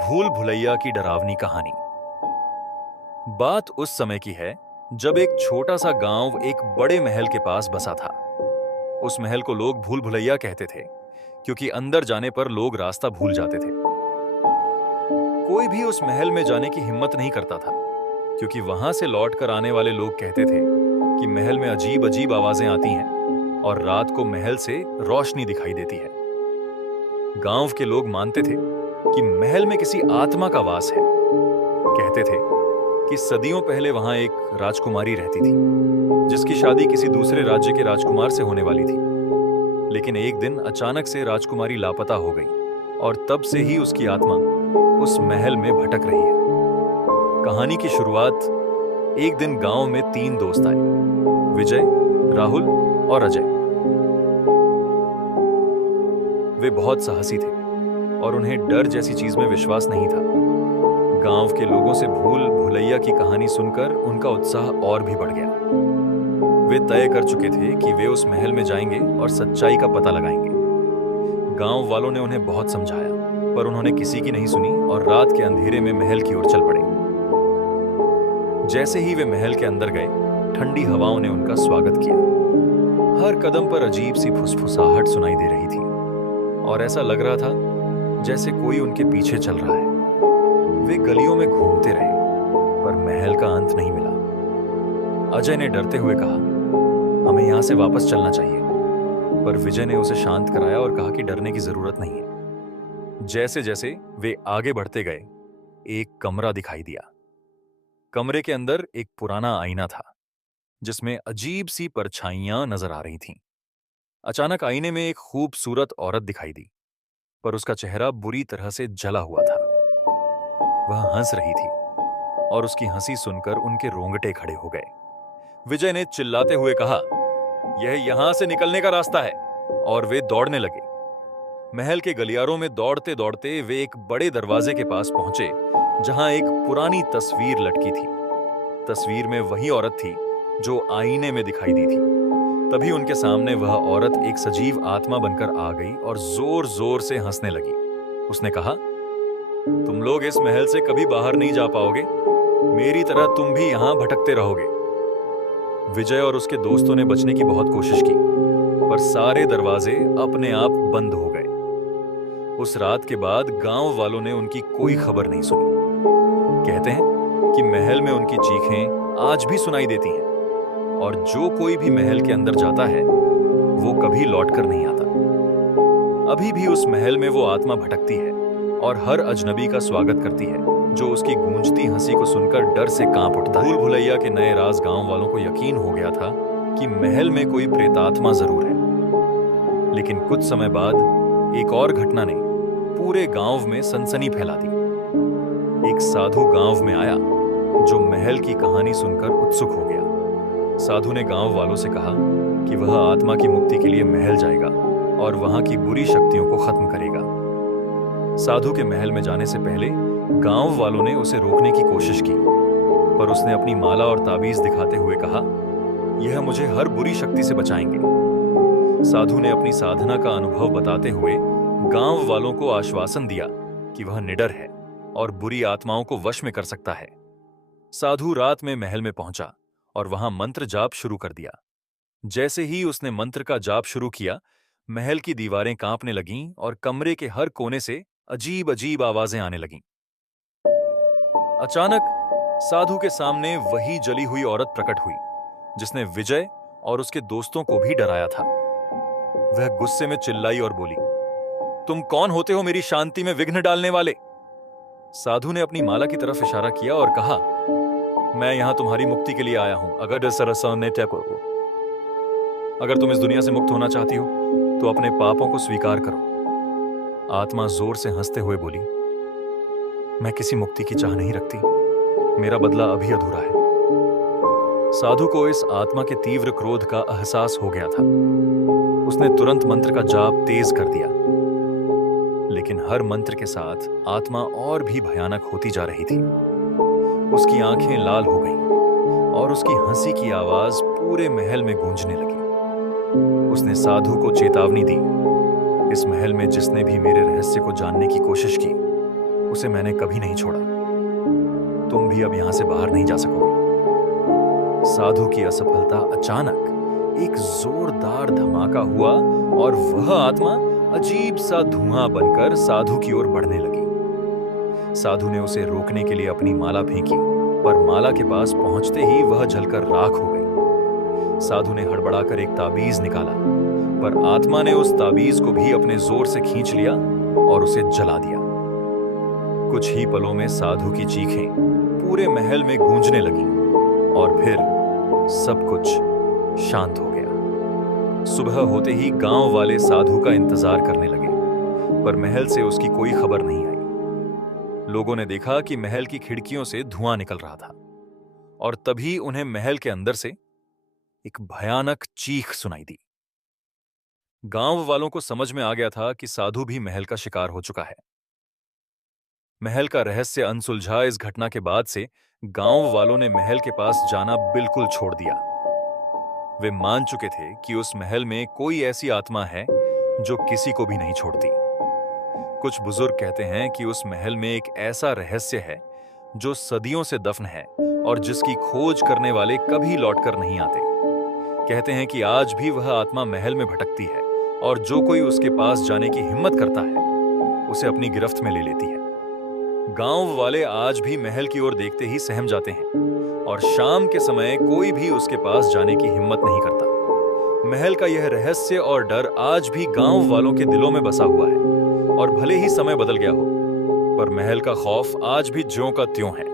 भूल भुलैया की डरावनी कहानी। बात उस समय की है जब एक छोटा सा गांव एक बड़े महल के पास बसा था। उस महल को लोग भूल भुलैया कहते थे क्योंकि अंदर जाने पर लोग रास्ता भूल जाते थे। कोई भी उस महल में जाने की हिम्मत नहीं करता था क्योंकि वहां से लौट कर आने वाले लोग कहते थे कि महल में अजीब अजीब आवाजें आती हैं और रात को महल से रोशनी दिखाई देती है। गांव के लोग मानते थे कि महल में किसी आत्मा का वास है। कहते थे कि सदियों पहले वहां एक राजकुमारी रहती थी जिसकी शादी किसी दूसरे राज्य के राजकुमार से होने वाली थी। लेकिन एक दिन अचानक से राजकुमारी लापता हो गई और तब से ही उसकी आत्मा उस महल में भटक रही है। कहानी की शुरुआत एक दिन गांव में तीन दोस्त आए, विजय, राहुल और अजय। वे बहुत साहसी थे और उन्हें डर जैसी चीज में विश्वास नहीं था। गांव के लोगों से भूल भुलैया की कहानी सुनकर उनका उत्साह और भी बढ़ गया। वे तय कर चुके थे कि वे उस महल में जाएंगे और सच्चाई का पता लगाएंगे। गांव वालों ने उन्हें बहुत समझाया पर उन्होंने किसी की नहीं सुनी और रात के अंधेरे में महल की ओर चल पड़े। जैसे ही वे महल के अंदर गए, ठंडी हवाओं ने उनका स्वागत किया। हर कदम पर अजीब सी फुसफुसाहट सुनाई दे रही थी और ऐसा लग रहा था जैसे कोई उनके पीछे चल रहा है। वे गलियों में घूमते रहे पर महल का अंत नहीं मिला। अजय ने डरते हुए कहा, हमें यहां से वापस चलना चाहिए। पर विजय ने उसे शांत कराया और कहा कि डरने की जरूरत नहीं है। जैसे जैसे वे आगे बढ़ते गए, एक कमरा दिखाई दिया। कमरे के अंदर एक पुराना आईना था जिसमें अजीब सी परछाइयां नजर आ रही थीं। अचानक आईने में एक खूबसूरत औरत दिखाई दी पर उसका चेहरा बुरी तरह से जला हुआ था। वह हंस रही थी और उसकी हंसी सुनकर उनके रोंगटे खड़े हो गए। विजय ने चिल्लाते हुए कहा, यह यहां से निकलने का रास्ता है, और वे दौड़ने लगे। महल के गलियारों में दौड़ते दौड़ते वे एक बड़े दरवाजे के पास पहुंचे जहां एक पुरानी तस्वीर लटकी थी। तस्वीर में वही औरत थी जो आईने में दिखाई दी थी। तभी उनके सामने वह औरत एक सजीव आत्मा बनकर आ गई और जोर जोर से हंसने लगी। उसने कहा, तुम लोग इस महल से कभी बाहर नहीं जा पाओगे। मेरी तरह तुम भी यहां भटकते रहोगे। विजय और उसके दोस्तों ने बचने की बहुत कोशिश की पर सारे दरवाजे अपने आप बंद हो गए। उस रात के बाद गांव वालों ने उनकी कोई खबर नहीं सुनी। कहते हैं कि महल में उनकी चीखें आज भी सुनाई देती हैं और जो कोई भी महल के अंदर जाता है वो कभी लौट कर नहीं आता। अभी भी उस महल में वो आत्मा भटकती है और हर अजनबी का स्वागत करती है जो उसकी गूंजती हंसी को सुनकर डर से कांप उठता है। भूल भुलैया के नए राज गांव वालों को यकीन हो गया था कि महल में कोई प्रेतात्मा जरूर है। लेकिन कुछ समय बाद एक और घटना ने पूरे गांव में सनसनी फैला दी। एक साधु गांव में आया जो महल की कहानी सुनकर उत्सुक हो गया। साधु ने गांव वालों से कहा कि वह आत्मा की मुक्ति के लिए महल जाएगा और वहां की बुरी शक्तियों को खत्म करेगा। साधु के महल में जाने से पहले गांव वालों ने उसे रोकने की कोशिश की पर उसने अपनी माला और ताबीज दिखाते हुए कहा, यह मुझे हर बुरी शक्ति से बचाएंगे। साधु ने अपनी साधना का अनुभव बताते हुए गांव वालों को आश्वासन दिया कि वह निडर है और बुरी आत्माओं को वश में कर सकता है। साधु रात में महल में पहुंचा और वहां मंत्र जाप शुरू कर दिया। जैसे ही उसने मंत्र का जाप शुरू किया, महल की दीवारें कांपने लगीं और कमरे के हर कोने से अजीब अजीब आवाजें आने लगीं। अचानक साधु के सामने वही जली हुई औरत प्रकट हुई जिसने विजय और उसके दोस्तों को भी डराया था। वह गुस्से में चिल्लाई और बोली, तुम कौन होते हो मेरी शांति में विघ्न डालने वाले? साधु ने अपनी माला की तरफ इशारा किया और कहा, मैं यहां तुम्हारी मुक्ति के लिए आया हूं। अगर तुम इस दुनिया से मुक्त होना चाहती हो तो अपने पापों को स्वीकार करो। आत्मा जोर से हंसते हुए बोली, मैं किसी मुक्ति की चाह नहीं रखती, मेरा बदला अभी अधूरा है। साधु को इस आत्मा के तीव्र क्रोध का एहसास हो गया था। उसने तुरंत मंत्र का जाप तेज कर दिया, लेकिन हर मंत्र के साथ आत्मा और भी भयानक होती जा रही थी। उसकी आंखें लाल हो गईं और उसकी हंसी की आवाज पूरे महल में गूंजने लगी। उसने साधु को चेतावनी दी, इस महल में जिसने भी मेरे रहस्य को जानने की कोशिश की उसे मैंने कभी नहीं छोड़ा। तुम भी अब यहां से बाहर नहीं जा सकोगे। साधु की असफलता अचानक एक जोरदार धमाका हुआ और वह आत्मा अजीब सा धुआं बनकर साधु की ओर बढ़ने लगी। साधु ने उसे रोकने के लिए अपनी माला फेंकी, पर माला के पास पहुंचते ही वह जलकर राख हो गई। साधु ने हड़बड़ाकर एक ताबीज निकाला, पर आत्मा ने उस ताबीज को भी अपने जोर से खींच लिया और उसे जला दिया। कुछ ही पलों में साधु की चीखें पूरे महल में गूंजने लगीं और फिर सब कुछ शांत हो गया। सुबह होते ही गांव वाले साधु का इंतजार करने लगे, पर महल से उसकी कोई खबर नहीं आई। लोगों ने देखा कि महल की खिड़कियों से धुआं निकल रहा था और तभी उन्हें महल के अंदर से एक भयानक चीख सुनाई दी। गांव वालों को समझ में आ गया था कि साधु भी महल का शिकार हो चुका है। महल का रहस्य अनसुलझा इस घटना के बाद से गांव वालों ने महल के पास जाना बिल्कुल छोड़ दिया। वे मान चुके थे कि उस महल में कोई ऐसी आत्मा है जो किसी को भी नहीं छोड़ती। कुछ बुजुर्ग कहते हैं कि उस महल में एक ऐसा रहस्य है जो सदियों से दफन है और जिसकी खोज करने वाले कभी लौटकर नहीं आते। कहते हैं कि आज भी वह आत्मा महल में भटकती है और जो कोई उसके पास जाने की हिम्मत करता है उसे अपनी गिरफ्त में ले लेती है। गांव वाले आज भी महल की ओर देखते ही सहम जाते हैं और शाम के समय कोई भी उसके पास जाने की हिम्मत नहीं करता। महल का यह रहस्य और डर आज भी गांव वालों के दिलों में बसा हुआ है और भले ही समय बदल गया हो, पर महल का खौफ आज भी ज्यों का त्यों है।